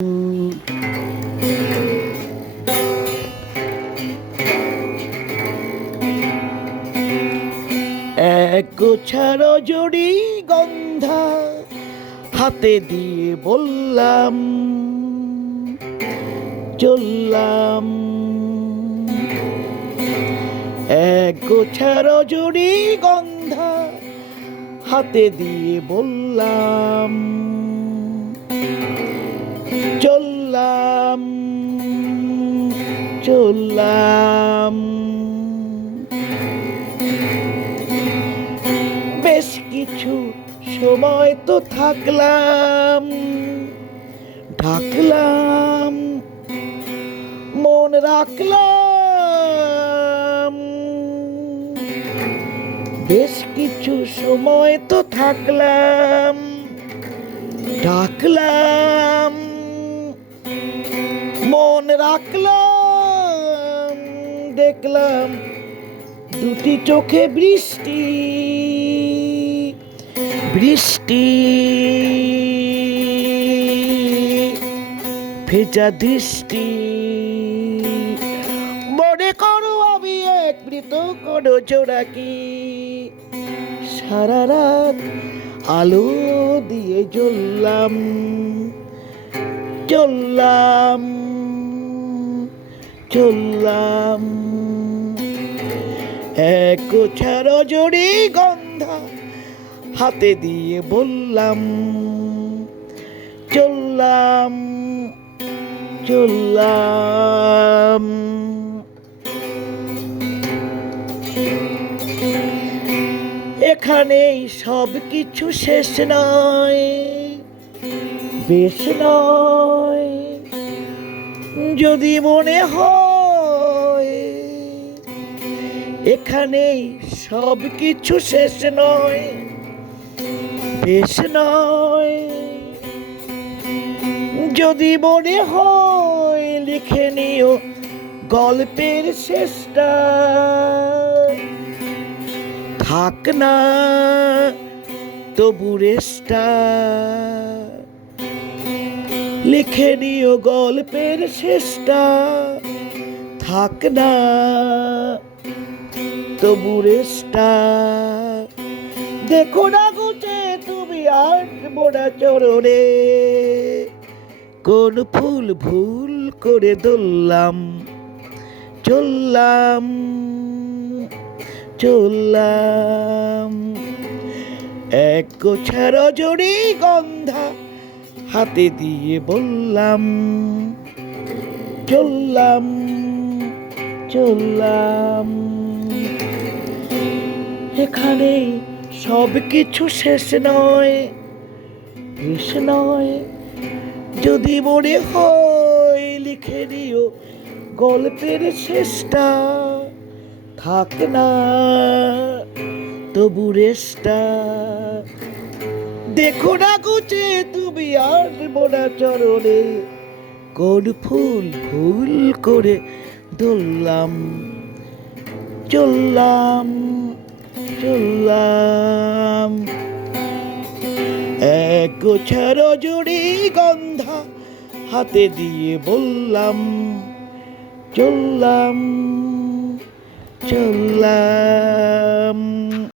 এক গোছা রজনী গন্ধা হাতে দিয়ে বললাম, চললাম। এক গোছা রজনী গন্ধা হাতে দিয়ে বললাম, চললাম, চললাম। বেশ কিছু সময় তো থাকলাম, ঢাকলাম, মন রাখলাম। বেশ কিছু সময় তো থাকলাম, ঢাকলাম, মন রাখলাম। দেখলাম দুটি চোখে বৃষ্টি, বৃষ্টি, ভেজা দৃষ্টি। মনে করো আমি এক মৃত কোনো জোনাকি, সারা রাত আলো দিয়ে জ্বললাম, চললাম, চললাম। এক গোছা রজনী গন্ধা হাতে দিয়ে বললাম, চললাম, চললাম। এখানেই সব কিছু শেষ নয়, বেশ নয়। যদি মনে হয় এখানেই সব কিছু শেষ নয়, বেশ নয়। যদি মনে হয় লিখে নিও গল্পের শেষটা, থাক না তবু রেশটা। লিখে নিও গল্পের শেষটা, থাক না তবু রেশটা। দেখো না গুছে তুমি আর মোড়া চরণে, কোন ফুল ভুল করে ধরলাম, চললাম, চললাম। এক গোছা রজনী গন্ধা হাতে দিয়ে বললাম, চললাম, চললাম। এখানে সব কিছু শেষ নয়, শেষ নয়। যদি মনে হয় লিখে নিও গল্পের শেষটা, থাক না তবু রেশটা। দেখো না গুছে তুমি আর মোড়া চরণে, কোন ফুল ভুল করে ধরলাম, চললাম, চললাম। এক গোছা রজনী গন্ধা হাতে দিয়ে বললাম, চললাম, চললাম।